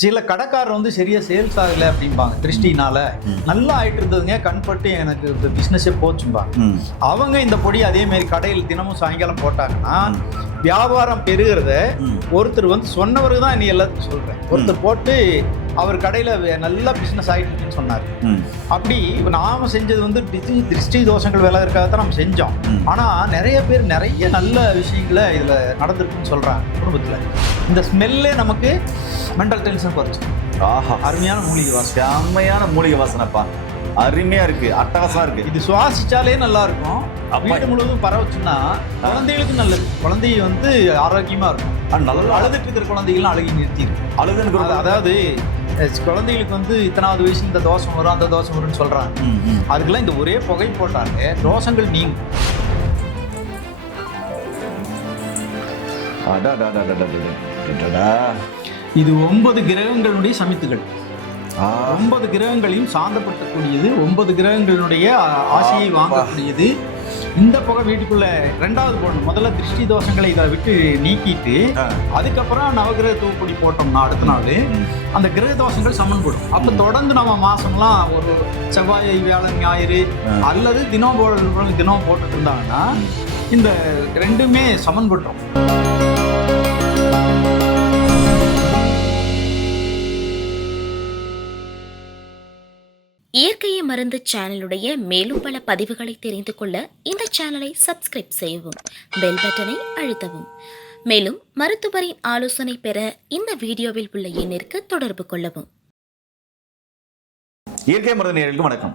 சில கடைக்காரர் வந்து சரியா சேல்ஸ் ஆகல அப்படிம்பாங்க. திருஷ்டினால நல்லா ஆயிட்டு இருந்ததுங்க. கண்பட்டு எனக்கு பிஸ்னஸே போச்சும்பாங்க. அவங்க இந்த பொடி அதே மாதிரி கடையில் தினமும் சாயங்காலம் போட்டாங்கன்னா வியாபாரம் பெருகிறத. ஒருத்தர் வந்து சொன்னவருக்கு தான் நீ எல்லாத்துக்கும் சொல்றேன். ஒருத்தர் போட்டு அவர் கடையில நல்லா பிசினஸ் ஆயிட்டுன்னு சொன்னார். அப்படி இப்ப நாம செஞ்சது வந்து திருஷ்டி திருஷ்டி தோஷங்கள் விலகிறதுக்காக தான் நம்ம செஞ்சோம். ம். ஆனா நிறைய பேர் நிறைய நல்ல விஷயங்களை இதுல நடந்திருக்குன்னு சொல்றாங்க குடும்பத்துல. இந்த ஸ்மெல்லே நமக்கு மென்டல் டென்ஷன் குறைச்சு ஆஹா. அருமையான மூலிகை வாசம் செம்மையான மூலிகை வாசனைப்பா. அருமையா இருக்கு. அட்டகாசமா இருக்கு. இது சுவாசிச்சாலே நல்லா இருக்கும். அப்பா. வீடு முழுவதும் பரவச்சுன்னா குழந்தைகளுக்கும் நல்லது. குழந்தை வந்து ஆரோக்கியமா இருக்கும். நல்லா. அழுதுட்டு இருக்கிற குழந்தைகள்லாம் அழுகி நிறுத்திடும் அழுதுன்னு அது- அதாவது குழந்தைகளுக்கு வந்து இத்தனாவது வயசு இந்த தோஷம் வரும் அந்த தோஷம் வரும்னு சொல்கிறாங்க அதுக்கெல்லாம் இந்த ஒரே புகை போட்டாலே தோஷங்கள் நீங்கும். இது ஒன்பது கிரகங்களுடைய சமித்துகள். ஒன்பது கிரகங்களையும் சார்ந்தப்படுத்தக்கூடியது ஒன்பது கிரகங்களுடைய ஆசையை வாங்கக்கூடியது இந்த புகை வீட்டுக்குள்ள ரெண்டாவது போடணும் முதல்ல திருஷ்டி தோஷங்களை இதை விட்டு நீக்கிட்டு. அதுக்கப்புறம் நவகிரக தூப்பொடி போட்டோம்னா அடுத்த நாள் அந்த கிரக தோஷங்கள் சமன்படும் அப்போ தொடர்ந்து நம்ம மாசம்லாம் ஒரு செவ்வாய் வியாழன் ஞாயிறு. அல்லது தினம் போடுறவங்க தினம் போட்டுட்டு இருந்தாங்கன்னா இந்த ரெண்டுமே சமன்பட்டுரும் இயற்கையை மருந்து சேனலுடைய மேலும் பல பதிவுகளை தெரிந்து கொள்ள இந்த சேனலை சப்ஸ்கிரைப் செய்யவும் பெல் பட்டனை அழுத்தவும். மேலும் மருத்துவரின் ஆலோசனை பெற இந்த வீடியோவில் உள்ள எண்ணிற்கு தொடர்பு கொள்ளவும். இயற்கை மருந்து நேயர்களுக்கு வணக்கம்.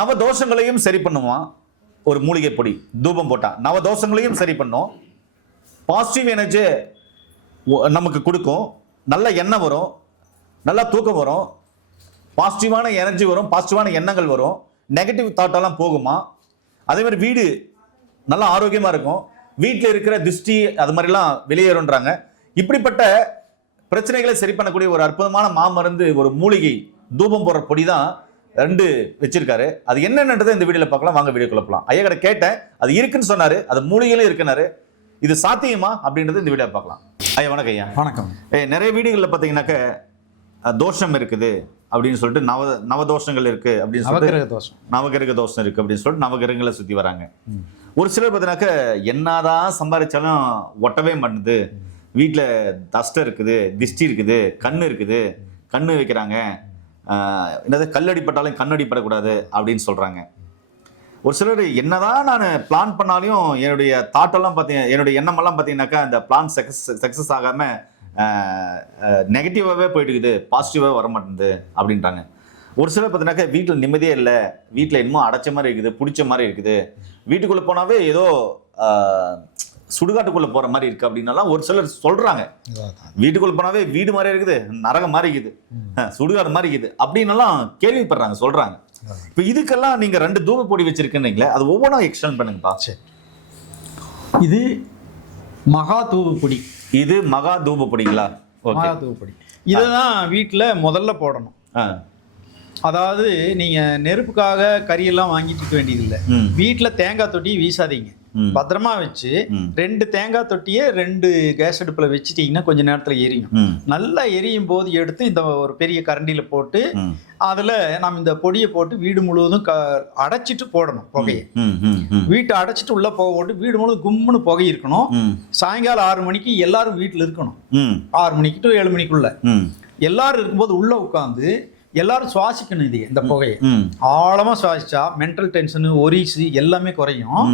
நவ தோஷங்களையும் சரி பண்ணுவோம் ஒரு மூலிகை பொடி தூபம் போட்டா. நவ தோஷங்களையும் சரி பண்ணும். பாசிட்டிவ் எனர்ஜி நமக்கு கொடுக்கும். நல்ல எண்ணெய் வரும். நல்லா தூக்கம் வரும். பாசிட்டிவான எனர்ஜி வரும் பாசிட்டிவான எண்ணங்கள் வரும். நெகட்டிவ் தாட்டெல்லாம் போகுமா? அதே மாதிரி வீடு நல்லா ஆரோக்கியமாக இருக்கும். வீட்டில் இருக்கிற திருஷ்டி அது மாதிரிலாம் வெளியேறுன்றாங்க இப்படிப்பட்ட பிரச்சனைகளை சரி பண்ணக்கூடிய ஒரு அற்புதமான மாமருந்து ஒரு மூலிகை தூபம் போடுற பொடி தான் ரெண்டு வச்சிருக்காரு. அது என்னென்னன்றதை இந்த வீடியோல பார்க்கலாம். வாங்க வீடியோ குழப்பலாம் ஐயா கிட்ட கேட்டேன். அது இருக்குன்னு சொன்னாரு. அது மூலிகையிலும் இருக்குனாரு இது சாத்தியமா அப்படின்றது இந்த வீடியோ பார்க்கலாம். ஐயா வணக்கம் ஐயா. வணக்கம். நிறைய வீடுகளில் பார்த்தீங்கன்னாக்க தோஷம் இருக்குது அப்படின்னு சொல்லிட்டு நவ நவதோஷங்கள் இருக்கு அப்படின்னு சொல்லிட்டு நவகிரக தோஷம். நவகிரக தோஷம் இருக்கு அப்படின்னு சொல்லிட்டு நவகிரகங்களை சுத்தி வராங்க. ஒரு சிலர் பார்த்தீங்கன்னாக்க என்னதான் சம்பாதிச்சாலும் ஒட்டவே மாட்டுது. வீட்டில் தஸ்டம் இருக்குது திஷ்டி இருக்குது கண்ணு இருக்குது கண்ணு வைக்கிறாங்க. என்னது கல்லடிப்பட்டாலும் கண்ணடிப்படக்கூடாது அப்படின்னு சொல்றாங்க. ஒரு சிலர் என்னதான் நான் பிளான் பண்ணாலையும் என்னுடைய தாட்டெல்லாம் பார்த்தீங்க என்னுடைய எண்ணமெல்லாம் பார்த்தீங்கன்னாக்கா அந்த பிளான் சக்ஸஸ் சக்ஸஸ் ஆகாமல் நெகட்டிவாகவே போயிட்டுக்குது பாசிட்டிவாகவே வர மாட்டேங்குது அப்படின்றாங்க. ஒரு சிலர் பார்த்தீங்கன்னாக்கா வீட்டில் நிம்மதியே இல்லை வீட்டில் என்னமோ அடைச்ச மாதிரி இருக்குது பிடிச்ச மாதிரி இருக்குது. வீட்டுக்குள்ளே போனாவே ஏதோ சுடுகாட்டுக்குள்ளே போகிற மாதிரி இருக்குது அப்படின்னலாம் ஒரு சிலர் சொல்கிறாங்க வீட்டுக்குள்ள போனாவே வீடு மாதிரி இருக்குது நரகம் மாதிரி இருக்குது சுடுகாடு மாதிரி இருக்குது அப்படின்னலாம் கேள்விப்படுறாங்க சொல்றாங்க. இப்போ இதுக்கெல்லாம் நீங்க ரெண்டு தூப பொடி வச்சிருக்கீங்களே அது ஒவ்வொன்றா எக்ஸ்டெண்ட் பண்ணுங்கப்பா. சரி. இது மகா தூவுப்பொடி இது மகா தூப பொடிங்களா ஓகே மகா தூவுப்பொடி இதுதான் வீட்டில் முதல்ல போடணும். அதாவது நீங்க நெருப்புக்காக கறியெல்லாம் வாங்கிட்டு இருக்க வேண்டியதில்லை. வீட்டில் தேங்காய் தொட்டி வீசாதீங்க. பத்திரமா வச்சு. ரெண்டு தேங்காய் தொட்டியை ரெண்டு கேஸ் அடுப்பில் வச்சுட்டீங்கன்னா கொஞ்ச நேரத்தில் எரியும். நல்லா எரியும் போது எடுத்து இந்த ஒரு பெரிய கரண்டியில் போட்டு அதில் நம்ம இந்த பொடியை போட்டு வீடு முழுவதும் அடைச்சிட்டு போடணும் புகையை. வீட்டை அடைச்சிட்டு உள்ளே போக போட்டு வீடு முழுவதும் கும்முன்னு புகை இருக்கணும். சாயங்காலம் ஆறு மணிக்கு எல்லாரும் வீட்டில் இருக்கணும். ஆறு மணிக்கு டு ஏழு மணிக்குள்ள. எல்லாரும் இருக்கும்போது உள்ள உட்காந்து எல்லாரும் சுவாசிக்கணும் இது இந்த புகையை. ஆழமா சுவாசிச்சா மென்டல் டென்ஷனு ஒரிசு எல்லாமே குறையும்.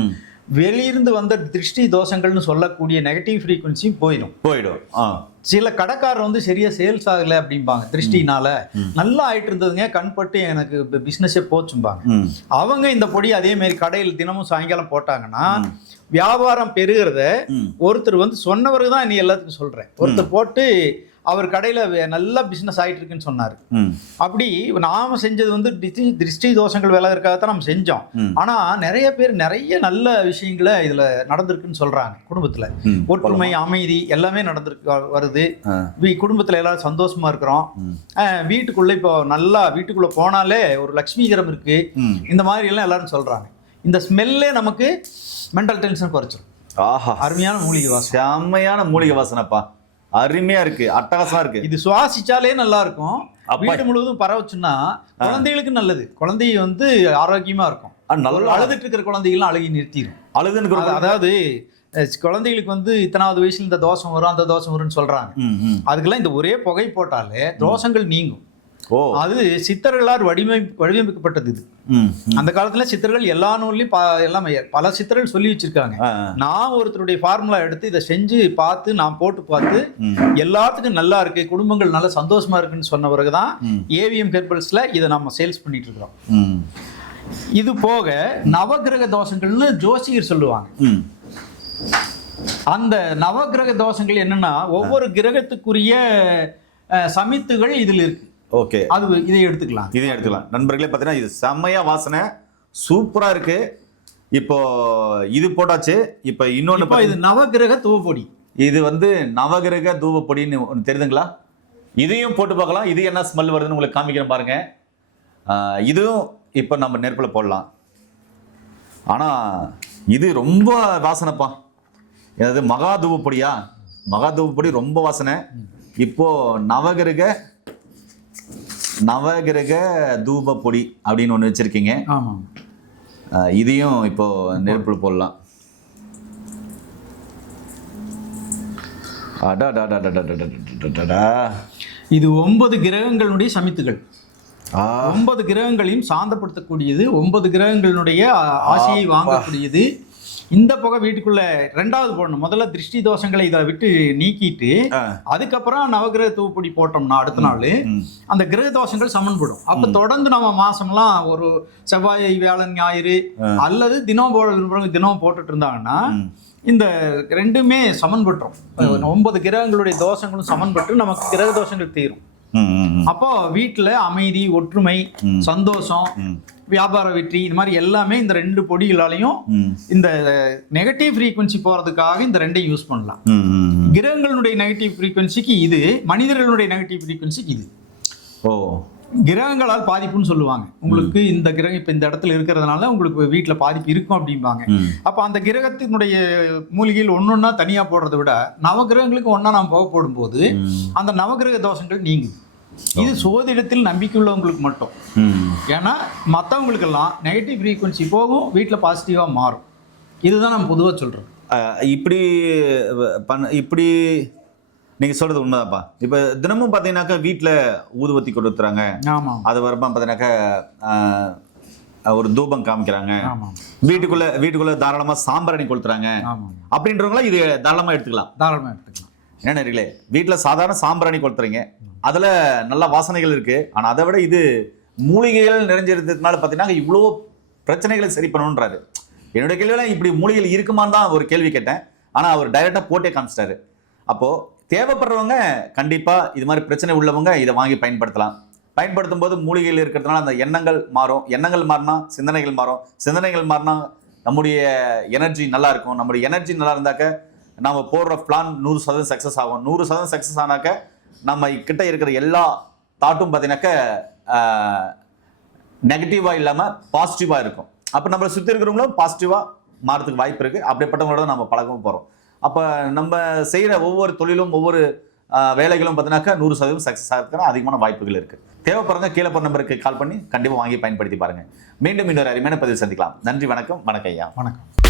வெளியிருந்து வந்த திருஷ்டி தோஷங்கள்னு சொல்லக்கூடிய நெகட்டிவ் ஃப்ரீக்குவன்சியும் போயிடும். போயிடும். ஆ. சில கடைக்காரர் வந்து சரியா சேல்ஸ் ஆகல அப்படிம்பாங்க திருஷ்டினால. நல்லா ஆயிட்டு இருந்ததுங்க கண்பட்டு எனக்கு பிஸ்னஸே போச்சும்பாங்க. அவங்க இந்த பொடி அதே மாதிரி கடையில் தினமும் சாயங்காலம் போட்டாங்கன்னா வியாபாரம் பெருகிறத ம். ஒருத்தர் வந்து சொன்னவருக்கு தான் நீ எல்லாத்துக்கும் சொல்றேன் ஒருத்தர் போட்டு அவர் கடையில நல்லா பிசினஸ் ஆயிட்டு இருக்குன்னு சொன்னாரு அப்படி நாம செஞ்சது வந்து திருஷ்டி திருஷ்டி தோஷங்கள் விலகிறதுக்காக தான் நம்ம செஞ்சோம். ம். ஆனா நிறைய பேர் நிறைய நல்ல விஷயங்களை இதுல நடந்திருக்குன்னு சொல்றாங்க குடும்பத்துல. ஒற்றுமை அமைதி எல்லாமே நடந்திருக்கு வருது. குடும்பத்துல எல்லாரும் சந்தோஷமா இருக்கிறோம். வீட்டுக்குள்ள இப்போ நல்லா வீட்டுக்குள்ள போனாலே ஒரு லக்ஷ்மிகரம் இருக்கு. ம். இந்த மாதிரி எல்லாம் எல்லாரும் சொல்றாங்க. இந்த ஸ்மெல்லே நமக்கு மென்டல் டென்ஷன் குறைச்சிரும். ஆஹா. அருமையான மூலிகை வாசம் செம்மையான மூலிகை வாசனைப்பா. அருமையா இருக்கு அட்டகாசமா இருக்கு. இது சுவாசிச்சாலே நல்லா இருக்கும். வீடு முழுவதும் பரவச்சுன்னா குழந்தைகளுக்கு நல்லது. குழந்தை வந்து ஆரோக்கியமா இருக்கும். அழுதுட்டு இருக்கிற குழந்தைகள்லாம் அழுகி நிறுத்திடும் அழுதுன்னு அது- அதாவது குழந்தைகளுக்கு வந்து இத்தனாவது வயசுல இந்த தோஷம் வரும் அந்த தோஷம் வரும்னு சொல்றாங்க. அதுக்கெல்லாம் இந்த ஒரே புகை போட்டாலே தோஷங்கள் நீங்கும். அது சித்தர்களால் வடிவமை வடிவமைக்கப்பட்டது இது. அந்த காலத்துல சித்தர்கள் எல்லா நூல்லையும் எல்லாம் பல சித்தர்கள் சொல்லி வச்சிருக்காங்க. நான் ஒருத்தருடைய ஃபார்முலா எடுத்து இதை செஞ்சு பார்த்து நான் போட்டு பார்த்து எல்லாத்துக்கும் நல்லா இருக்கு குடும்பங்கள் நல்லா சந்தோஷமா இருக்குன்னு சொன்ன பிறகுதான். ஏவிஎம் ஹெர்பல்ஸ்ல இதை நம்ம சேல்ஸ் பண்ணிட்டு இருக்கிறோம் இது போக நவக்கிரக தோஷங்கள்னு ஜோசியர் சொல்லுவாங்க. அந்த நவக்கிரக தோஷங்கள் என்னன்னா ஒவ்வொரு கிரகத்துக்குரிய சமித்துகள் இதுல இருக்கு ஓகே அது இதை எடுத்துக்கலாம். இதையும் எடுத்துக்கலாம். நண்பர்களே பார்த்தீங்கன்னா இது செம்மையா வாசனை. சூப்பரா இருக்கு. இப்போ இது போட்டாச்சு. இப்போ இன்னொன்று இது நவக்கிரக தூவப்பொடி. இது வந்து நவகிரக தூவப்பொடின்னு ஒன்று தெரியுதுங்களா? இதையும் போட்டு பார்க்கலாம். இது என்ன ஸ்மெல் வருதுன்னு உங்களுக்கு காமிக்கிறேன் பாருங்க. ஆஹ் இதுவும் இப்போ நம்ம நெருப்பில் போடலாம். ஆனால் இது ரொம்ப வாசனைப்பா. என்னது மகா தூவப்பொடியா? மகா தூவப்பொடி ரொம்ப வாசனை. இப்போ நவகிரக நவகிரக தூப பொடி அப்படின்னு ஒன்று வச்சுருக்கீங்க. இதையும் இப்போது நெருப்பு போடலாம். இது ஒன்பது கிரகங்களுடைய சமித்துகள். ஒன்பது கிரகங்களையும் சாந்தப்படுத்தக்கூடியது ஒன்பது கிரகங்களுடைய ஆசையை வாங்கக்கூடியது இந்த புகை வீட்டுக்குள்ள ரெண்டாவது போடணும் முதல்ல திருஷ்டி தோஷங்களை இதை விட்டு நீக்கிட்டு. அதுக்கப்புறம் நவகிரக தூப்பொடி போட்டோம்னா அடுத்த நாள். அந்த கிரக தோஷங்கள் சமன்படும் அப்ப தொடர்ந்து நம்ம மாசம்லாம் ஒரு செவ்வாய் வியாழன் ஞாயிறு அல்லது தினம் போட தினம் போட்டுட்டு இருந்தாங்கன்னா. இந்த ரெண்டுமே சமன்பட்டுரும் ஒன்பது கிரகங்களுடைய தோஷங்களும் சமன்பட்டு நமக்கு கிரக தோஷங்கள் தீரும். அப்போ வீட்டுல அமைதி ஒற்றுமை. சந்தோஷம். வியாபார வெற்றி இது மாதிரி எல்லாமே இந்த ரெண்டு பொடிகளாலையும். இந்த நெகட்டிவ் ஃப்ரீக்வன்சி போறதுக்காக இந்த ரெண்டையும் யூஸ் பண்ணலாம். கிரகங்களுடைய நெகட்டிவ் ஃப்ரீக்வன்சிக்கு இது மனிதர்களுடைய நெகட்டிவ் ஃப்ரீக்வன்சிக்கு இது ஓ கிரகங்களால் பாதிப்புன்னு சொல்லுவாங்க உங்களுக்கு இந்த கிரகம் இப்போ இந்த இடத்துல இருக்கிறதுனால உங்களுக்கு வீட்டில் பாதிப்பு இருக்கும் அப்படிம்பாங்க. அப்போ அந்த கிரகத்தினுடைய மூலிகையில் ஒன்னொன்னா தனியாக போடுறதை விட நவகிரகங்களுக்கு ஒன்றா நாம் போக போடும்போது. அந்த நவகிரக தோஷங்கள் நீங்கும் இது சோதிடத்தில் நம்பிக்கை உள்ளவங்களுக்கு மட்டும். ஏன்னா மற்றவங்களுக்கெல்லாம் நெகட்டிவ் ஃப்ரீக்வன்சி போகும் வீட்டில் பாசிட்டிவாக மாறும். இதுதான் நம்ம பொதுவாக சொல்கிறோம் இப்படி பண்ண இப்படி நீங்கள் சொல்கிறது உண்மைதான்ப்பா. இப்போ தினமும் பார்த்தீங்கன்னாக்கா வீட்டில் ஊதுவத்தி கொடுத்துறாங்க ஆமாம் அது வரப்போ பார்த்தீங்கன்னாக்கா ஒரு தூபம் காமிக்கிறாங்க. வீட்டுக்குள்ள வீட்டுக்குள்ள தாராளமாக சாம்பிராணி கொளுத்துறாங்க. அப்படின்றவங்களாம் இது தாராளமாக எடுத்துக்கலாம். தாராளமாக எடுத்துக்கலாம். என்ன நேர்களே வீட்டில் சாதாரண சாம்பிராணி கொளுத்துறீங்க. அதில் நல்ல வாசனைகள் இருக்குது ஆனால் அதை விட இது மூலிகைகள் நிறைஞ்சிருந்ததுனால பார்த்தீங்கன்னா இவ்வளோ பிரச்சனைகளை சரி பண்ணணுன்றாரு என்னுடைய கேள்வியெல்லாம் இப்படி மூலிகைகள் இருக்குமான்னு தான் ஒரு கேள்வி கேட்டேன். ஆனால் அவர் டைரெக்டாக போட்டே காமிச்சிட்டாரு. அப்போது தேவைப்படுறவங்க கண்டிப்பாக இது மாதிரி பிரச்சனை உள்ளவங்க இதை வாங்கி பயன்படுத்தலாம். பயன்படுத்தும் போது மூலிகைகள் இருக்கிறதுனால அந்த எண்ணங்கள் மாறும். எண்ணங்கள் மாறினா சிந்தனைகள் மாறும். சிந்தனைகள் மாறினா நம்முடைய எனர்ஜி நல்லா இருக்கும். நம்முடைய எனர்ஜி நல்லா இருந்தாக்க நம்ம போடுற பிளான் நூறு சதவீதம் சக்ஸஸ் ஆகும். நூறு சதவீதம் சக்ஸஸ் ஆனாக்க நம்ம கிட்ட இருக்கிற எல்லா தாட்டும் பார்த்தீங்கன்னாக்க நெகட்டிவாக இல்லாமல் பாசிட்டிவாக இருக்கும். அப்போ நம்மளை சுற்றி இருக்கிறவங்களும் பாசிட்டிவாக மாறதுக்கு வாய்ப்பு இருக்குது அப்படிப்பட்டவங்களோட நம்ம பழகவும் போகிறோம் அப்போ நம்ம செய்கிற ஒவ்வொரு தொழிலும் ஒவ்வொரு வேலைகளும் பார்த்தீங்கன்னாக்கா நூறு சதவீதம் சக்ஸஸ் ஆகிறதுக்கான அதிகமான வாய்ப்புகள் இருக்குது தேவைப்படுறவங்க கீழே போகிற நம்பருக்கு கால் பண்ணி கண்டிப்பாக வாங்கி பயன்படுத்தி பாருங்கள் மீண்டும் இன்னொரு அருமையான பதிவு சந்திக்கலாம். நன்றி வணக்கம். வணக்கம் ஐயா. வணக்கம்.